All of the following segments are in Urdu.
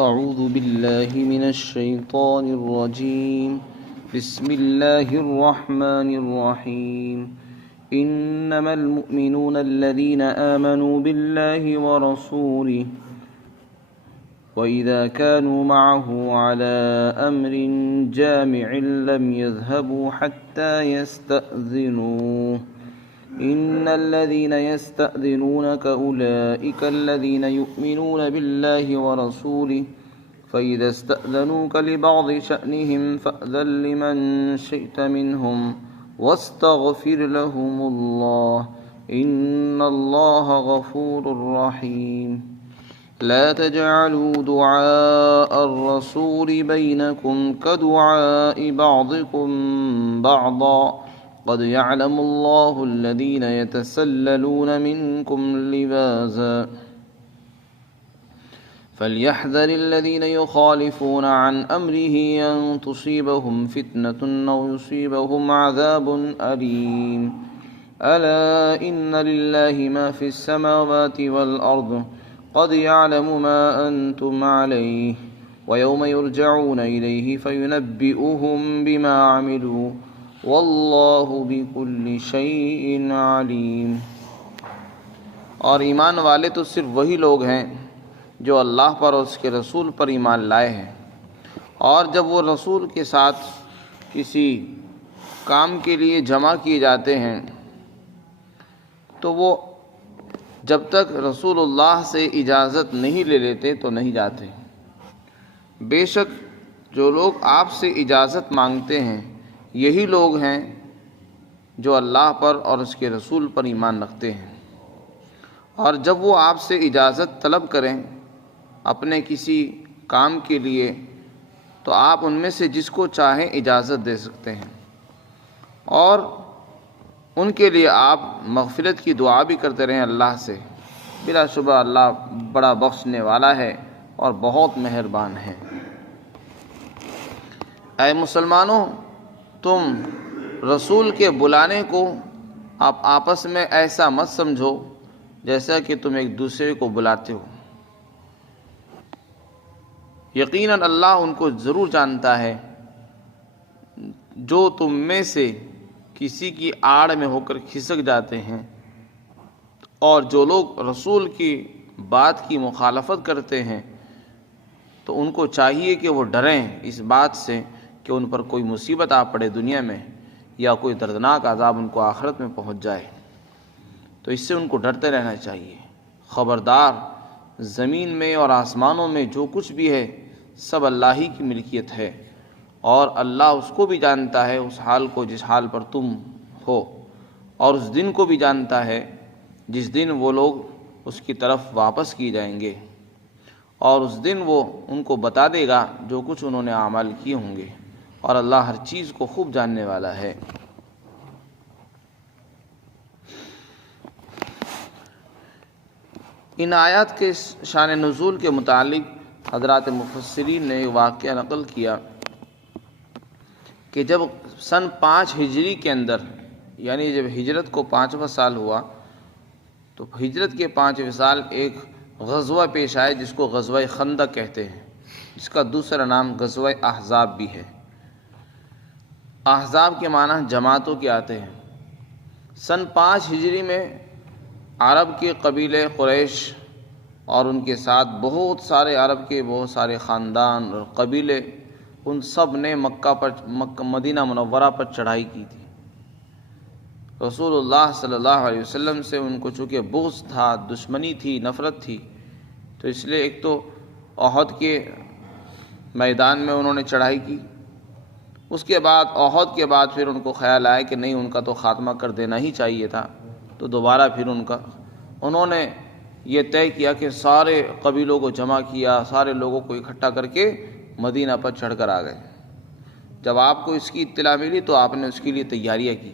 أعوذ بالله من الشيطان الرجيم بسم الله الرحمن الرحيم إنما المؤمنون الذين آمنوا بالله ورسوله وإذا كانوا معه على أمر جامع لم يذهبوا حتى يستأذنوه إن الذين يستأذنونك أولئك الذين يؤمنون بالله ورسوله فإذا استأذنوك لبعض شأنهم فأذن لمن شئت منهم واستغفر لهم الله إن الله غفور رحيم لا تجعلوا دعاء الرسول بينكم كدعاء بعضكم بعضا قد يعلم الله الذين يتسللون منكم لواذا فليحذر الذين يخالفون عن أمره أن تصيبهم فتنة أو يصيبهم عذاب أليم ألا إن لله ما في السماوات والأرض قد يعلم ما أنتم عليه ويوم يرجعون إليه فينبئهم بما عملوا واللہ بکل شیء علیم۔ اور ایمان والے تو صرف وہی لوگ ہیں جو اللہ پر اور اس کے رسول پر ایمان لائے ہیں، اور جب وہ رسول کے ساتھ کسی کام کے لیے جمع کیے جاتے ہیں تو وہ جب تک رسول اللہ سے اجازت نہیں لے لیتے تو نہیں جاتے۔ بے شک جو لوگ آپ سے اجازت مانگتے ہیں یہی لوگ ہیں جو اللہ پر اور اس کے رسول پر ایمان رکھتے ہیں، اور جب وہ آپ سے اجازت طلب کریں اپنے کسی کام کے لیے تو آپ ان میں سے جس کو چاہیں اجازت دے سکتے ہیں، اور ان کے لیے آپ مغفرت کی دعا بھی کرتے رہیں اللہ سے، بلا شبہ اللہ بڑا بخشنے والا ہے اور بہت مہربان ہے۔ اے مسلمانوں، تم رسول کے بلانے کو آپ آپس میں ایسا مت سمجھو جیسا کہ تم ایک دوسرے کو بلاتے ہو۔ یقیناً اللہ ان کو ضرور جانتا ہے جو تم میں سے کسی کی آڑ میں ہو کر کھسک جاتے ہیں، اور جو لوگ رسول کی بات کی مخالفت کرتے ہیں تو ان کو چاہیے کہ وہ ڈریں اس بات سے کہ ان پر کوئی مصیبت آ پڑے دنیا میں، یا کوئی دردناک عذاب ان کو آخرت میں پہنچ جائے، تو اس سے ان کو ڈرتے رہنا چاہیے۔ خبردار، زمین میں اور آسمانوں میں جو کچھ بھی ہے سب اللہ ہی کی ملکیت ہے، اور اللہ اس کو بھی جانتا ہے، اس حال کو جس حال پر تم ہو، اور اس دن کو بھی جانتا ہے جس دن وہ لوگ اس کی طرف واپس کیے جائیں گے، اور اس دن وہ ان کو بتا دے گا جو کچھ انہوں نے اعمال کیے ہوں گے، اور اللہ ہر چیز کو خوب جاننے والا ہے۔ ان آیات کے شان نزول کے متعلق حضرات مفسرین نے واقعہ نقل کیا کہ جب سن 5 ہجری کے اندر، یعنی جب ہجرت کو 5واں سال ہوا، تو ہجرت کے 5ویں سال ایک غزوہ پیش آئے جس کو غزوہ خندق کہتے ہیں، جس کا دوسرا نام غزوہ احزاب بھی ہے۔ احزاب کے معنی جماعتوں کے آتے ہیں۔ سن 5 ہجری میں عرب کے قبیلے قریش اور ان کے ساتھ بہت سارے عرب کے بہت سارے خاندان اور قبیلے، ان سب نے مدینہ منورہ پر چڑھائی کی تھی۔ رسول اللہ صلی اللہ علیہ وسلم سے ان کو چونکہ بغض تھا، دشمنی تھی، نفرت تھی، تو اس لیے ایک تو احد کے میدان میں انہوں نے چڑھائی کی، اس کے بعد احد کے بعد پھر ان کو خیال آیا کہ نہیں، ان کا تو خاتمہ کر دینا ہی چاہیے تھا، تو دوبارہ پھر انہوں نے یہ طے کیا کہ سارے قبیلوں کو جمع کیا، سارے لوگوں کو اکٹھا کر کے مدینہ پر چڑھ کر آ گئے۔ جب آپ کو اس کی اطلاع ملی تو آپ نے اس کے لیے تیاریاں کی۔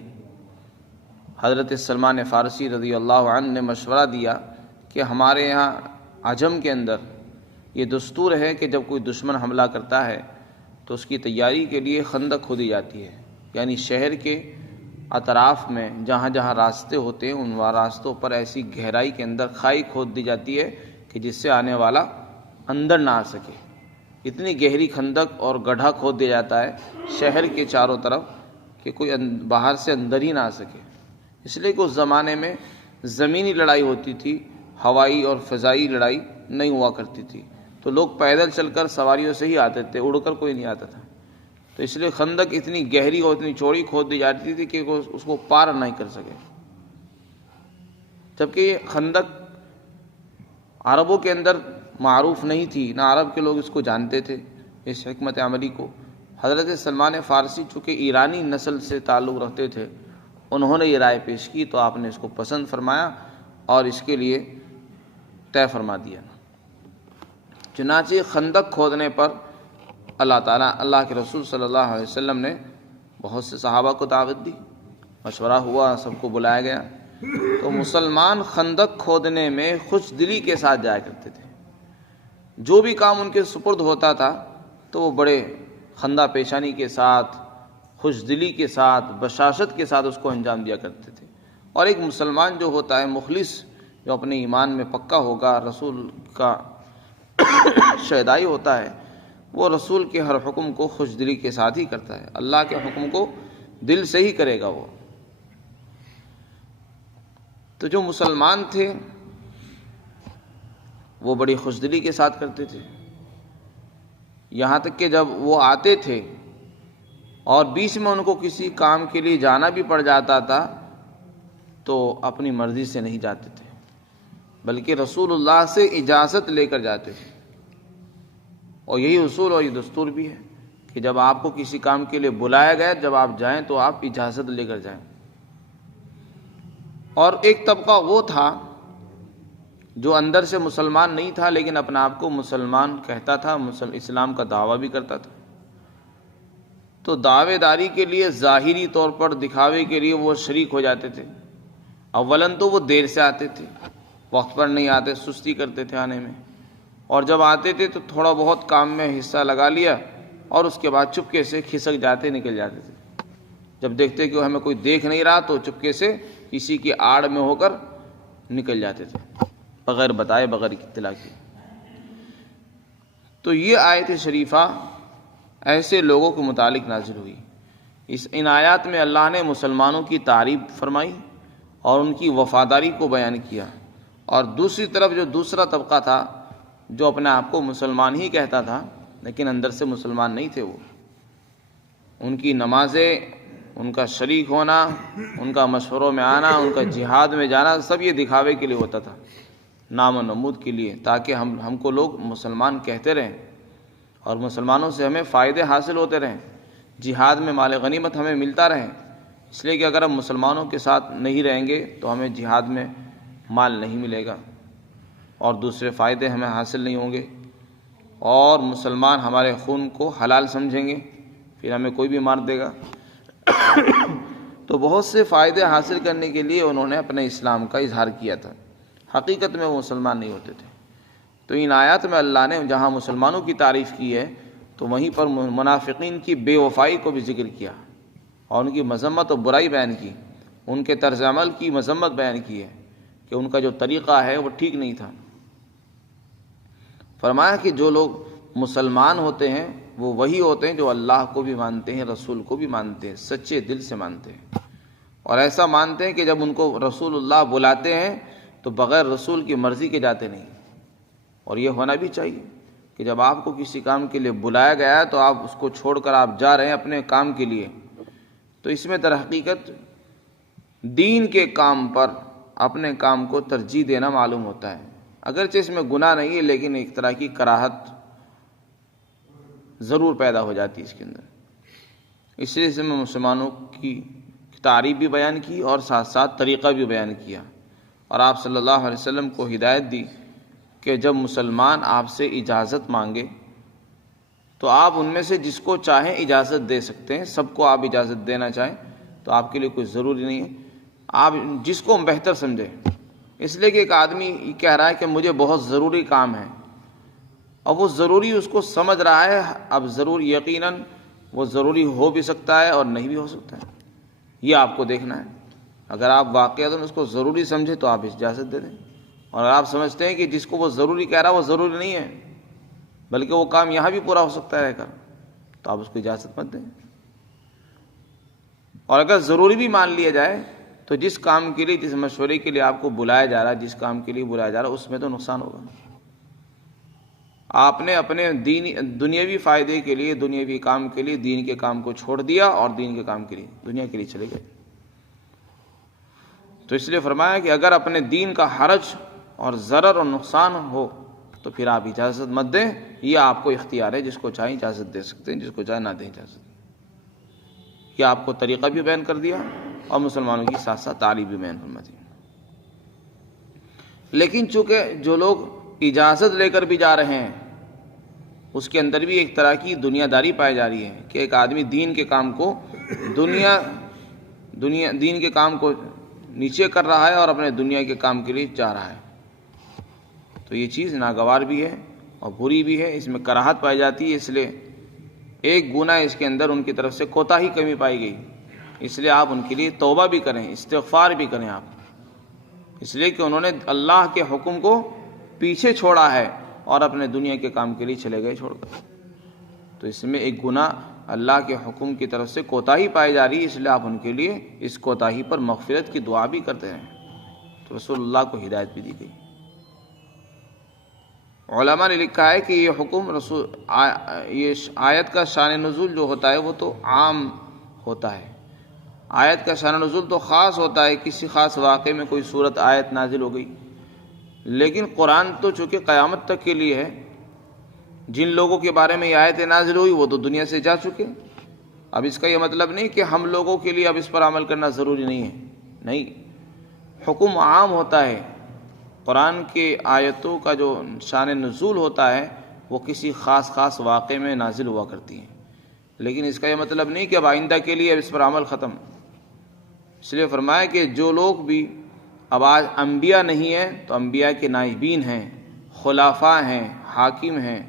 حضرت سلمان فارسی رضی اللہ عنہ نے مشورہ دیا کہ ہمارے یہاں عجم کے اندر یہ دستور ہے کہ جب کوئی دشمن حملہ کرتا ہے تو اس کی تیاری کے لیے خندق کھودی جاتی ہے، یعنی شہر کے اطراف میں جہاں جہاں راستے ہوتے ہیں ان راستوں پر ایسی گہرائی کے اندر کھائی کھود دی جاتی ہے کہ جس سے آنے والا اندر نہ آ سکے، اتنی گہری خندق اور گڈھا کھود دیا جاتا ہے شہر کے چاروں طرف کہ کوئی باہر سے اندر ہی نہ آ سکے، اس لیے کہ اس زمانے میں زمینی لڑائی ہوتی تھی، ہوائی اور فضائی لڑائی نہیں ہوا کرتی تھی، تو لوگ پیدل چل کر سواریوں سے ہی آتے تھے، اڑ کر کوئی نہیں آتا تھا، تو اس لیے خندق اتنی گہری اور اتنی چوڑی کھود دی جاتی تھی کہ وہ اس کو پار نہیں کر سکے۔ جبکہ یہ خندق عربوں کے اندر معروف نہیں تھی، نہ عرب کے لوگ اس کو جانتے تھے، اس حکمت عملی کو۔ حضرت سلمان فارسی چونکہ ایرانی نسل سے تعلق رکھتے تھے، انہوں نے یہ رائے پیش کی تو آپ نے اس کو پسند فرمایا اور اس کے لیے طے فرما دیا۔ چنانچہ خندق کھودنے پر اللہ تعالیٰ، اللہ کے رسول صلی اللہ علیہ وسلم نے بہت سے صحابہ کو دعوت دی، مشورہ ہوا، سب کو بلایا گیا، تو مسلمان خندق کھودنے میں خوش دلی کے ساتھ جایا کرتے تھے۔ جو بھی کام ان کے سپرد ہوتا تھا تو وہ بڑے خندہ پیشانی کے ساتھ، خوش دلی کے ساتھ، بشاشت کے ساتھ اس کو انجام دیا کرتے تھے۔ اور ایک مسلمان جو ہوتا ہے مخلص، جو اپنے ایمان میں پکا ہوگا، رسول کا شیدائی ہوتا ہے، وہ رسول کے ہر حکم کو خوش دلی کے ساتھ ہی کرتا ہے، اللہ کے حکم کو دل سے ہی کرے گا وہ۔ تو جو مسلمان تھے وہ بڑی خوش دلی کے ساتھ کرتے تھے، یہاں تک کہ جب وہ آتے تھے اور بیچ میں ان کو کسی کام کے لیے جانا بھی پڑ جاتا تھا تو اپنی مرضی سے نہیں جاتے تھے، بلکہ رسول اللہ سے اجازت لے کر جاتے تھے۔ اور یہی اصول اور یہ دستور بھی ہے کہ جب آپ کو کسی کام کے لیے بلایا گیا، جب آپ جائیں تو آپ اجازت لے کر جائیں۔ اور ایک طبقہ وہ تھا جو اندر سے مسلمان نہیں تھا لیکن اپنا آپ کو مسلمان کہتا تھا، اسلام کا دعویٰ بھی کرتا تھا، تو دعوے داری کے لیے ظاہری طور پر دکھاوے کے لیے وہ شریک ہو جاتے تھے۔ اولاً تو وہ دیر سے آتے تھے، وقت پر نہیں آتے، سستی کرتے تھے آنے میں، اور جب آتے تھے تو تھوڑا بہت کام میں حصہ لگا لیا اور اس کے بعد چپکے سے کھسک جاتے، نکل جاتے تھے۔ جب دیکھتے کہ ہمیں کوئی دیکھ نہیں رہا تو چپکے سے کسی کی آڑ میں ہو کر نکل جاتے تھے، بغیر بتائے، بغیر اطلاع کے۔ تو یہ آیت شریفہ ایسے لوگوں کے متعلق نازل ہوئی۔ ان آیات میں اللہ نے مسلمانوں کی تعریف فرمائی اور ان کی وفاداری کو بیان کیا، اور دوسری طرف جو دوسرا طبقہ تھا جو اپنے آپ کو مسلمان ہی کہتا تھا لیکن اندر سے مسلمان نہیں تھے، وہ ان کی نمازیں، ان کا شریک ہونا، ان کا مشوروں میں آنا، ان کا جہاد میں جانا، سب یہ دکھاوے کے لیے ہوتا تھا، نام و نمود کے لیے، تاکہ ہم کو لوگ مسلمان کہتے رہیں اور مسلمانوں سے ہمیں فائدے حاصل ہوتے رہیں، جہاد میں مال غنیمت ہمیں ملتا رہے، اس لیے کہ اگر ہم مسلمانوں کے ساتھ نہیں رہیں گے تو ہمیں جہاد میں مال نہیں ملے گا اور دوسرے فائدے ہمیں حاصل نہیں ہوں گے، اور مسلمان ہمارے خون کو حلال سمجھیں گے، پھر ہمیں کوئی بھی مار دے گا۔ تو بہت سے فائدے حاصل کرنے کے لیے انہوں نے اپنے اسلام کا اظہار کیا تھا، حقیقت میں وہ مسلمان نہیں ہوتے تھے۔ تو ان آیات میں اللہ نے جہاں مسلمانوں کی تعریف کی ہے تو وہیں پر منافقین کی بے وفائی کو بھی ذکر کیا اور ان کی مذمت و برائی بیان کی، ان کے طرز عمل کی مذمت بیان کی ہے کہ ان کا جو طریقہ ہے وہ ٹھیک نہیں تھا۔ فرمایا کہ جو لوگ مسلمان ہوتے ہیں وہ وہی ہوتے ہیں جو اللہ کو بھی مانتے ہیں، رسول کو بھی مانتے ہیں، سچے دل سے مانتے ہیں، اور ایسا مانتے ہیں کہ جب ان کو رسول اللہ بلاتے ہیں تو بغیر رسول کی مرضی کے جاتے نہیں۔ اور یہ ہونا بھی چاہیے کہ جب آپ کو کسی کام کے لیے بلایا گیا ہے تو آپ اس کو چھوڑ کر آپ جا رہے ہیں اپنے کام کے لیے، تو اس میں در حقیقت دین کے کام پر اپنے کام کو ترجیح دینا معلوم ہوتا ہے، اگرچہ اس میں گناہ نہیں ہے لیکن ایک طرح کی کراہت ضرور پیدا ہو جاتی ہے اس کے اندر۔ اس لیے اس میں مسلمانوں کی تعریف بھی بیان کی اور ساتھ ساتھ طریقہ بھی بیان کیا، اور آپ صلی اللہ علیہ وسلم کو ہدایت دی کہ جب مسلمان آپ سے اجازت مانگے تو آپ ان میں سے جس کو چاہیں اجازت دے سکتے ہیں، سب کو آپ اجازت دینا چاہیں تو آپ کے لیے کوئی ضروری نہیں ہے، آپ جس کو بہتر سمجھیں۔ اس لیے کہ ایک آدمی یہ کہہ رہا ہے کہ مجھے بہت ضروری کام ہے، اور وہ ضروری اس کو سمجھ رہا ہے، اب ضرور یقیناً وہ ضروری ہو بھی سکتا ہے اور نہیں بھی ہو سکتا ہے، یہ آپ کو دیکھنا ہے۔ اگر آپ واقعتاً اس کو ضروری سمجھے تو آپ اجازت دے دیں، اور آپ سمجھتے ہیں کہ جس کو وہ ضروری کہہ رہا ہے وہ ضروری نہیں ہے بلکہ وہ کام یہاں بھی پورا ہو سکتا ہے رہ کر، تو آپ اس کو اجازت مت دیں۔ اور اگر ضروری بھی مان لیا جائے تو جس کام کے لیے، جس مشورے کے لیے آپ کو بلایا جا رہا ہے، جس کام کے لیے بلایا جا رہا ہے، اس میں تو نقصان ہوگا۔ آپ نے اپنے دنیاوی فائدے کے لیے، دنیاوی کام کے لیے دین کے کام کو چھوڑ دیا اور دین کے کام کے لیے، دنیا کے لیے چلے گئے۔ تو اس لیے فرمایا کہ اگر اپنے دین کا حرج اور ضرر اور نقصان ہو تو پھر آپ اجازت مت دیں، یہ آپ کو اختیار ہے، جس کو چاہیں اجازت دے سکتے ہیں، جس کو چاہیں نہ دیں اجازت۔ یہ آپ کو طریقہ بھی بیان کر دیا اور مسلمانوں کی ساتھ ساتھ تعلیم بھی بیان فرما دی۔ لیکن چونکہ جو لوگ اجازت لے کر بھی جا رہے ہیں، اس کے اندر بھی ایک طرح کی دنیا داری پائی جا رہی ہے کہ ایک آدمی دین کے کام کو دین کے کام کو نیچے کر رہا ہے اور اپنے دنیا کے کام کے لیے جا رہا ہے، تو یہ چیز ناگوار بھی ہے اور بری بھی ہے، اس میں کراہت پائی جاتی ہے۔ اس لیے ایک گناہ اس کے اندر ان کی طرف سے کوتاہی کمی پائی گئی، اس لیے آپ ان کے لیے توبہ بھی کریں، استغفار بھی کریں آپ، اس لیے کہ انہوں نے اللہ کے حکم کو پیچھے چھوڑا ہے اور اپنے دنیا کے کام کے لیے چلے گئے چھوڑ کر۔ تو اس میں ایک گناہ اللہ کے حکم کی طرف سے کوتاہی پائی جا رہی ہے، اس لیے آپ ان کے لیے اس کوتاہی پر مغفرت کی دعا بھی کرتے ہیں۔ تو رسول اللہ کو ہدایت بھی دی گئی۔ علماء نے لکھا ہے کہ یہ حکم یہ آیت کا شان نزول جو ہوتا ہے وہ تو عام ہوتا ہے، آیت کا شان نزول تو خاص ہوتا ہے، کسی خاص واقعے میں کوئی صورت آیت نازل ہو گئی، لیکن قرآن تو چونکہ قیامت تک کے لیے ہے، جن لوگوں کے بارے میں یہ آیت نازل ہوئی وہ تو دنیا سے جا چکے۔ اب اس کا یہ مطلب نہیں کہ ہم لوگوں کے لیے اب اس پر عمل کرنا ضروری نہیں ہے، نہیں، حکم عام ہوتا ہے۔ قرآن کے آیتوں کا جو شان نزول ہوتا ہے وہ کسی خاص واقعے میں نازل ہوا کرتی ہیں، لیکن اس کا یہ مطلب نہیں کہ اب آئندہ کے لیے اب اس پر عمل ختم۔ اس لیے فرمایا کہ جو لوگ بھی اب آج انبیاء نہیں ہیں تو انبیاء کے نائبین ہیں، خلفاء ہیں، حاکم ہیں،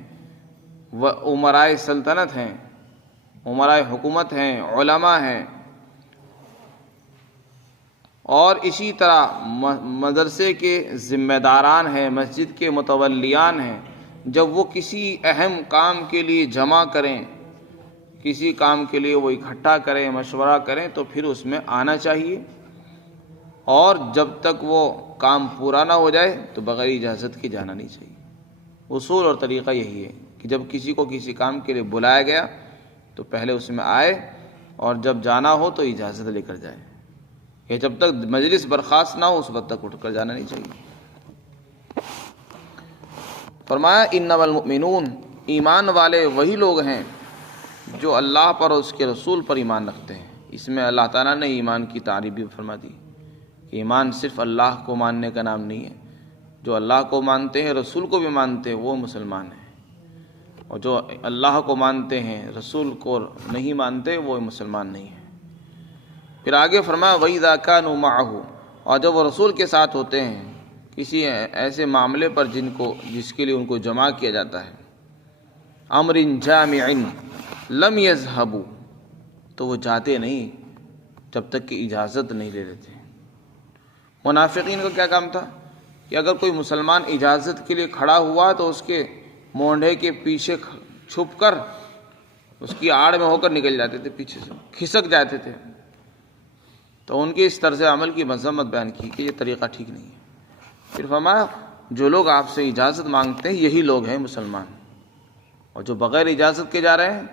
امرائے سلطنت ہیں، امرائے حکومت ہیں، علماء ہیں، اور اسی طرح مدرسے کے ذمہ داران ہیں، مسجد کے متولیان ہیں، جب وہ کسی اہم کام کے لیے جمع کریں، کسی کام کے لیے وہ اکٹھا کریں، مشورہ کریں، تو پھر اس میں آنا چاہیے، اور جب تک وہ کام پورا نہ ہو جائے تو بغیر اجازت کے جانا نہیں چاہیے۔ اصول اور طریقہ یہی ہے کہ جب کسی کو کسی کام کے لیے بلایا گیا تو پہلے اس میں آئے، اور جب جانا ہو تو اجازت لے کر جائے، کہ جب تک مجلس برخاست نہ ہو اس وقت تک اٹھ کر جانا نہیں چاہیے۔ فرمایا انما المؤمنون، ایمان والے وہی لوگ ہیں جو اللہ پر اور اس کے رسول پر ایمان رکھتے ہیں۔ اس میں اللہ تعالیٰ نے ایمان کی تعریف بھی فرما دی کہ ایمان صرف اللہ کو ماننے کا نام نہیں ہے، جو اللہ کو مانتے ہیں، رسول کو بھی مانتے ہیں، وہ مسلمان ہیں، اور جو اللہ کو مانتے ہیں رسول کو نہیں مانتے وہ مسلمان نہیں ہیں۔ پھر آگے فرمایا وَإِذَا كَانُوا مَعَهُ، اور جب وہ رسول کے ساتھ ہوتے ہیں کسی ایسے معاملے پر جس کے لیے ان کو جمع کیا جاتا ہے، امر جامع لم يذهبوا، تو وہ جاتے نہیں جب تک کہ اجازت نہیں لے لیتے۔ منافقین کا کیا کام تھا کہ اگر کوئی مسلمان اجازت کے لیے کھڑا ہوا تو اس کے مونڈھے کے پیچھے چھپ کر اس کی آڑ میں ہو کر نکل جاتے تھے، پیچھے سے کھسک جاتے تھے۔ تو ان کے اس طرز عمل کی مذمت بیان کی کہ یہ طریقہ ٹھیک نہیں ہے۔ پھر فرمایا جو لوگ آپ سے اجازت مانگتے ہیں یہی لوگ ہیں مسلمان، اور جو بغیر اجازت کے جا رہے ہیں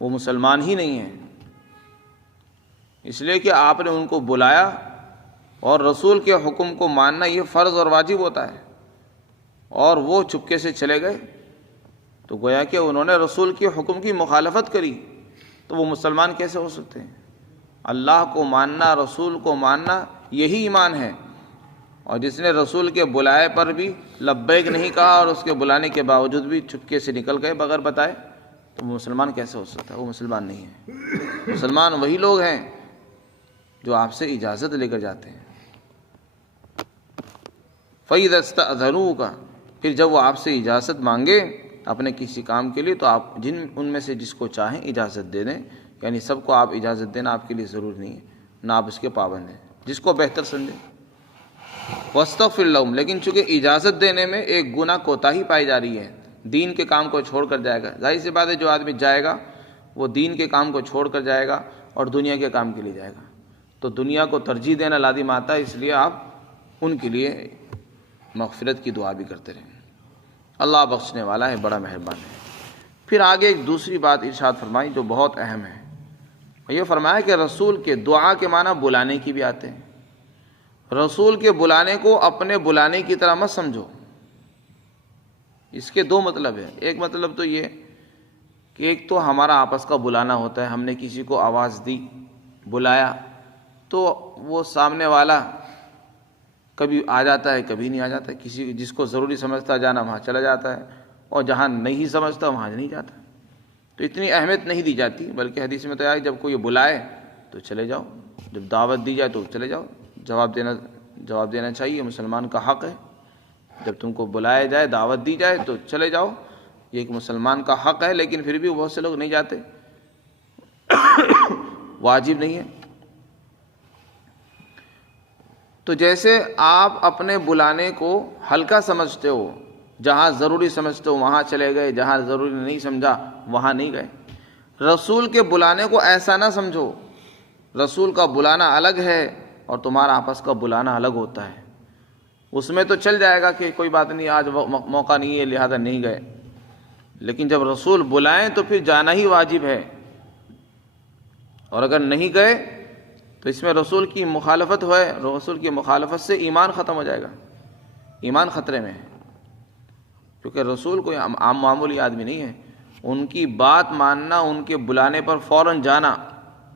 وہ مسلمان ہی نہیں ہیں، اس لیے کہ آپ نے ان کو بلایا، اور رسول کے حکم کو ماننا یہ فرض اور واجب ہوتا ہے، اور وہ چپکے سے چلے گئے تو گویا کہ انہوں نے رسول کے حکم کی مخالفت کری، تو وہ مسلمان کیسے ہو سکتے ہیں؟ اللہ کو ماننا، رسول کو ماننا یہی ایمان ہے، اور جس نے رسول کے بلائے پر بھی لبیک نہیں کہا اور اس کے بلانے کے باوجود بھی چپکے سے نکل گئے بغیر بتائے، تو وہ مسلمان کیسے ہو سکتا ہے؟ وہ مسلمان نہیں ہے۔ مسلمان وہی لوگ ہیں جو آپ سے اجازت لے کر جاتے ہیں۔ فَإِذَا اسْتَأْذَنُوكَ، پھر جب وہ آپ سے اجازت مانگے اپنے کسی کام کے لیے تو آپ ان میں سے جس کو چاہیں اجازت دے دیں، یعنی سب کو آپ اجازت دینا آپ کے لیے ضروری نہیں ہے، نہ آپ اس کے پابند ہیں، جس کو بہتر سمجھیں۔ وَاسْتَغْفِرْ لَهُمْ، لیکن چونکہ اجازت دینے میں ایک گناہ کوتاہی پائی جا رہی ہے، دین کے کام کو چھوڑ کر جائے گا. ظاہر سی بات ہے جو آدمی جائے گا وہ دین کے کام کو چھوڑ کر جائے گا اور دنیا کے کام کے لیے جائے گا. تو دنیا کو ترجیح دینا لازم آتا ہے، اس لیے آپ ان کے لیے مغفرت کی دعا بھی کرتے رہیں. اللہ بخشنے والا ہے، بڑا مہربان ہے. پھر آگے ایک دوسری بات ارشاد فرمائی جو بہت اہم ہے. یہ فرمایا کہ رسول کے دعا کے معنی بلانے کی بھی آتے ہیں. رسول کے بلانے کو اپنے بلانے کی طرح مت سمجھو. اس کے دو مطلب ہیں. ایک مطلب تو یہ کہ ایک تو ہمارا آپس کا بلانا ہوتا ہے، ہم نے کسی کو آواز دی، بلایا، تو وہ سامنے والا کبھی آ جاتا ہے کبھی نہیں آ جاتا ہے. کسی جس کو ضروری سمجھتا جانا وہاں چلا جاتا ہے، اور جہاں نہیں سمجھتا وہاں نہیں جاتا. تو اتنی اہمیت نہیں دی جاتی، بلکہ حدیث میں تو آیا جب کوئی بلائے تو چلے جاؤ، جب دعوت دی جائے تو چلے جاؤ. جواب دینا چاہیے، مسلمان کا حق ہے. جب تم کو بلایا جائے، دعوت دی جائے تو چلے جاؤ، یہ ایک مسلمان کا حق ہے. لیکن پھر بھی بہت سے لوگ نہیں جاتے، واجب نہیں ہے. تو جیسے آپ اپنے بلانے کو ہلکا سمجھتے ہو، جہاں ضروری سمجھتے ہو وہاں چلے گئے، جہاں ضروری نہیں سمجھا وہاں نہیں گئے. رسول کے بلانے کو ایسا نہ سمجھو. رسول کا بلانا الگ ہے اور تمہارا آپس کا بلانا الگ ہوتا ہے. اس میں تو چل جائے گا کہ کوئی بات نہیں، آج موقع نہیں ہے لہذا نہیں گئے. لیکن جب رسول بلائیں تو پھر جانا ہی واجب ہے، اور اگر نہیں گئے تو اس میں رسول کی مخالفت ہوئے. رسول کی مخالفت سے ایمان ختم ہو جائے گا، ایمان خطرے میں ہے. کیونکہ رسول کوئی عام معمولی آدمی نہیں ہے. ان کی بات ماننا، ان کے بلانے پر فوراً جانا،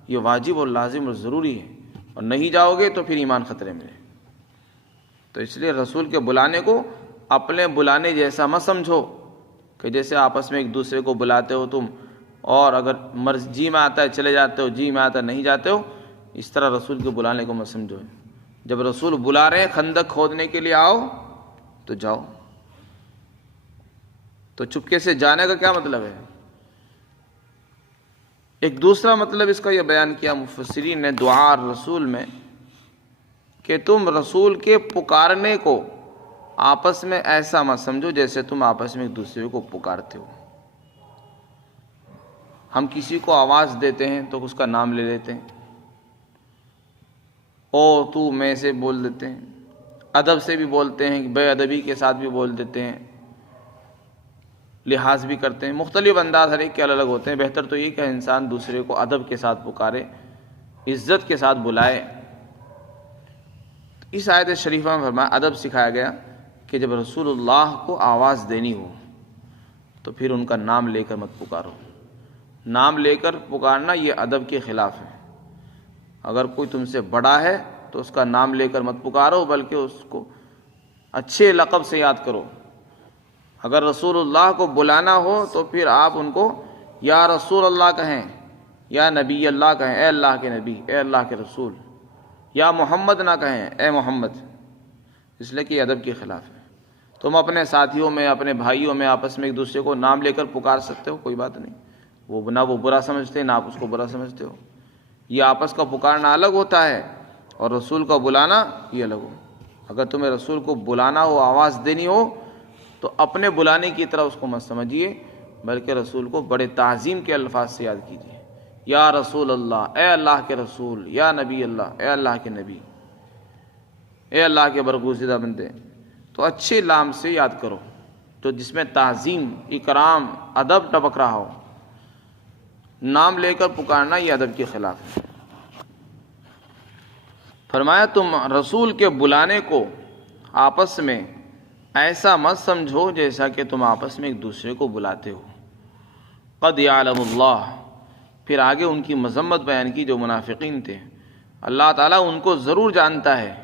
یہ واجب اور لازم اور ضروری ہے. اور نہیں جاؤ گے تو پھر ایمان خطرے میں ہے. تو اس لیے رسول کے بلانے کو اپنے بلانے جیسا مت سمجھو کہ جیسے آپس میں ایک دوسرے کو بلاتے ہو تم، اور اگر جی میں آتا ہے چلے جاتے ہو، جی میں آتا ہے نہیں جاتے ہو. اس طرح رسول کے بلانے کو مت سمجھو. جب رسول بلا رہے ہیں خندق کھودنے کے لیے آؤ تو جاؤ. تو چپکے سے جانے کا کیا مطلب ہے؟ ایک دوسرا مطلب اس کا یہ بیان کیا مفسرین نے دعا رسول میں کہ تم رسول کے پکارنے کو آپس میں ایسا مت سمجھو جیسے تم آپس میں ایک دوسرے کو پکارتے ہو. ہم کسی کو آواز دیتے ہیں تو اس کا نام لے لیتے ہیں، او تو میں سے بول دیتے ہیں، ادب سے بھی بولتے ہیں، بے ادبی کے ساتھ بھی بول دیتے ہیں، لحاظ بھی کرتے ہیں. مختلف انداز ہر ایک کے الگ الگ ہوتے ہیں. بہتر تو یہ کہ انسان دوسرے کو ادب کے ساتھ پکارے، عزت کے ساتھ بلائے. اس آیت شریفہ میں فرمایا ادب سکھایا گیا کہ جب رسول اللہ کو آواز دینی ہو تو پھر ان کا نام لے کر مت پکارو. نام لے کر پکارنا یہ ادب کے خلاف ہے. اگر کوئی تم سے بڑا ہے تو اس کا نام لے کر مت پکارو، بلکہ اس کو اچھے لقب سے یاد کرو. اگر رسول اللہ کو بلانا ہو تو پھر آپ ان کو یا رسول اللہ کہیں، یا نبی اللہ کہیں، اے اللہ کے نبی، اے اللہ کے رسول. یا محمد نہ کہیں، اے محمد، اس لیے کہ یہ ادب کے خلاف ہے. تم اپنے ساتھیوں میں، اپنے بھائیوں میں آپس میں ایک دوسرے کو نام لے کر پکار سکتے ہو، کوئی بات نہیں. نہ وہ برا سمجھتے نہ آپ اس کو برا سمجھتے ہو. یہ آپس کا پکارنا الگ ہوتا ہے اور رسول کا بلانا یہ الگ ہو. اگر تمہیں رسول کو بلانا ہو، آواز دینی ہو، تو اپنے بلانے کی طرح اس کو مت سمجھیے، بلکہ رسول کو بڑے تعظیم کے الفاظ سے یاد کیجیے. یا رسول اللہ، اے اللہ کے رسول، یا نبی اللہ، اے اللہ کے نبی، اے اللہ کے برگزیدہ بندے. تو اچھے نام سے یاد کرو تو جس میں تعظیم، اکرام، ادب ٹپک رہا ہو. نام لے کر پکارنا یہ ادب کے خلاف ہے. فرمایا تم رسول کے بلانے کو آپس میں ایسا مت سمجھو جیسا کہ تم آپس میں ایک دوسرے کو بلاتے ہو. قد یعلم اللہ، پھر آگے ان کی مذمت بیان کی جو منافقین تھے. اللہ تعالیٰ ان کو ضرور جانتا ہے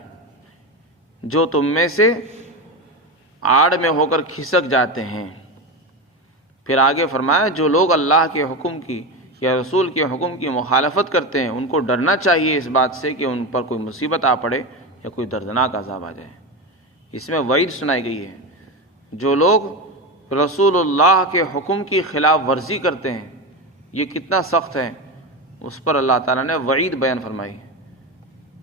جو تم میں سے آڑ میں ہو کر کھسک جاتے ہیں. پھر آگے فرمایا جو لوگ اللہ کے حکم کی یا رسول کے حکم کی مخالفت کرتے ہیں ان کو ڈرنا چاہیے اس بات سے کہ ان پر کوئی مصیبت آ پڑے یا کوئی دردناک عذاب آ جائے. اس میں وعید سنائی گئی ہے. جو لوگ رسول اللہ کے حکم کی خلاف ورزی کرتے ہیں یہ کتنا سخت ہے، اس پر اللہ تعالیٰ نے وعید بیان فرمائی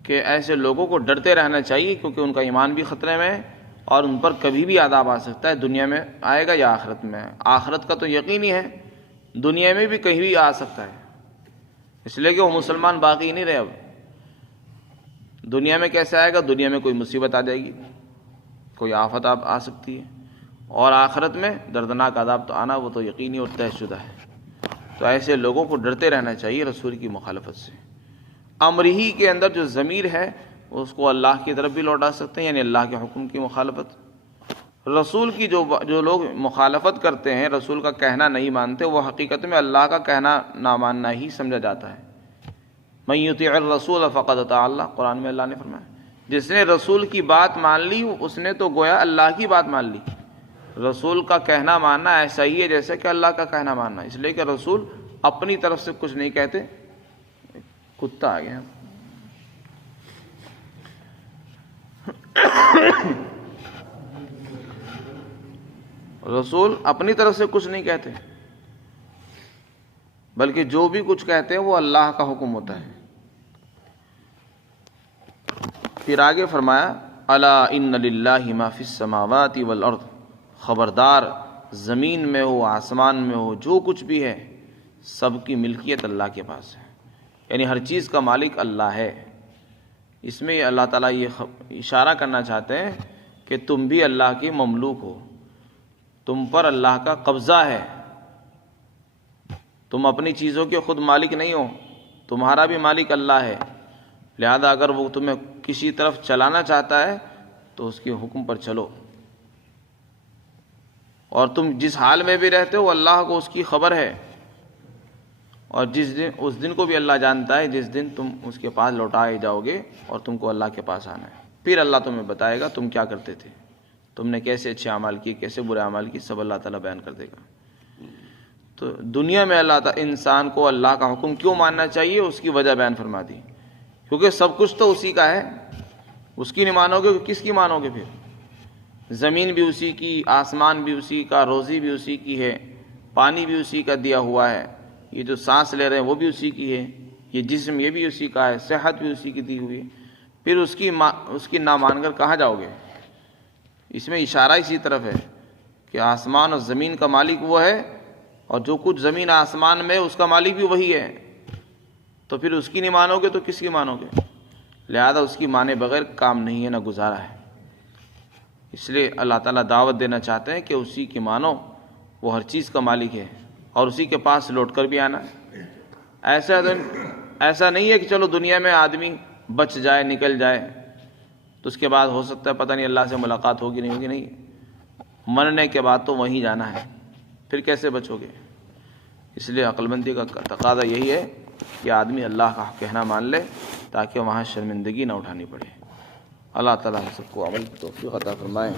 کہ ایسے لوگوں کو ڈرتے رہنا چاہیے کیونکہ ان کا ایمان بھی خطرے میں ہے اور ان پر کبھی بھی عذاب آ سکتا ہے، دنیا میں آئے گا یا آخرت میں۔ آخرت کا تو یقین ہی ہے، دنیا میں بھی کہیں بھی آ سکتا ہے، اس لیے کہ وہ مسلمان باقی نہیں رہے۔ اب دنیا میں کیسے آئے گا؟ دنیا میں کوئی مصیبت آ جائے گی، کوئی آفت آ سکتی ہے، اور آخرت میں دردناک عذاب تو آنا وہ تو یقینی اور طے شدہ ہے۔ تو ایسے لوگوں کو ڈرتے رہنا چاہیے رسول کی مخالفت سے۔ امر ہی کے اندر جو ضمیر ہے اس کو اللہ کی طرف بھی لوٹا سکتے ہیں، یعنی اللہ کے حکم کی مخالفت۔ رسول کی جو لوگ مخالفت کرتے ہیں، رسول کا کہنا نہیں مانتے، وہ حقیقت میں اللہ کا کہنا نہ ماننا ہی سمجھا جاتا ہے۔ من یطیع الرسول فقد اطاع اللہ، قرآن میں اللہ نے فرمایا جس نے رسول کی بات مان لی اس نے تو گویا اللہ کی بات مان لی۔ رسول کا کہنا ماننا ایسا ہی ہے جیسے کہ اللہ کا کہنا ماننا، اس لیے کہ رسول اپنی طرف سے کچھ نہیں کہتے۔ کتا آ گیا۔ رسول اپنی طرف سے کچھ نہیں کہتے، بلکہ جو بھی کچھ کہتے ہیں وہ اللہ کا حکم ہوتا ہے۔ پھر آگے فرمایا الا ان للہ ما فی السماوات والارض، خبردار زمین میں ہو آسمان میں ہو جو کچھ بھی ہے سب کی ملکیت اللہ کے پاس ہے، یعنی ہر چیز کا مالک اللہ ہے۔ اس میں اللہ تعالیٰ یہ اشارہ کرنا چاہتے ہیں کہ تم بھی اللہ کے مملوک ہو، تم پر اللہ کا قبضہ ہے، تم اپنی چیزوں کے خود مالک نہیں ہو، تمہارا بھی مالک اللہ ہے۔ لہذا اگر وہ تمہیں کسی طرف چلانا چاہتا ہے تو اس کے حکم پر چلو، اور تم جس حال میں بھی رہتے ہو اللہ کو اس کی خبر ہے، اور اس دن کو بھی اللہ جانتا ہے جس دن تم اس کے پاس لوٹائے جاؤ گے اور تم کو اللہ کے پاس آنا ہے۔ پھر اللہ تمہیں بتائے گا تم کیا کرتے تھے، تم نے کیسے اچھے اعمال کیے، کیسے برے اعمال کیے، سب اللہ تعالیٰ بیان کر دے گا۔ تو دنیا میں اللہ تعالیٰ انسان کو اللہ کا حکم کیوں ماننا چاہیے اس کی وجہ بیان فرما دی، کیونکہ سب کچھ تو اسی کا ہے، اس کی نہیں مانو گے تو کس کی مانو گے؟ پھر زمین بھی اسی کی، آسمان بھی اسی کا، روزی بھی اسی کی ہے، پانی بھی اسی کا دیا ہوا ہے، یہ جو سانس لے رہے ہیں وہ بھی اسی کی ہے، یہ جسم یہ بھی اسی کا ہے، صحت بھی اسی کی دی ہوئی ہے۔ پھر اس کی نہ مان کر کہاں جاؤ گے؟ اس میں اشارہ اسی طرف ہے کہ آسمان اور زمین کا مالک وہ ہے، اور جو کچھ زمین آسمان میں اس کا مالک بھی وہی ہے، تو پھر اس کی نہیں مانو گے تو کس کی مانو گے؟ لہذا اس کی مانے بغیر کام نہیں ہے، نہ گزارا ہے۔ اس لیے اللہ تعالیٰ دعوت دینا چاہتے ہیں کہ اسی کی مانو، وہ ہر چیز کا مالک ہے، اور اسی کے پاس لوٹ کر بھی آنا۔ ایسا نہیں ہے کہ چلو دنیا میں آدمی بچ جائے، نکل جائے، تو اس کے بعد ہو سکتا ہے پتہ نہیں اللہ سے ملاقات ہوگی نہیں ہوگی، نہیں، مرنے کے بعد تو وہیں جانا ہے، پھر کیسے بچو گے؟ اس لیے عقل مندی کا تقاضا یہی ہے کہ آدمی اللہ کا کہنا مان لے تاکہ وہاں شرمندگی نہ اٹھانی پڑے۔ اللہ تعالیٰ ہم سب کو عمل کی توفیق عطا فرمائے۔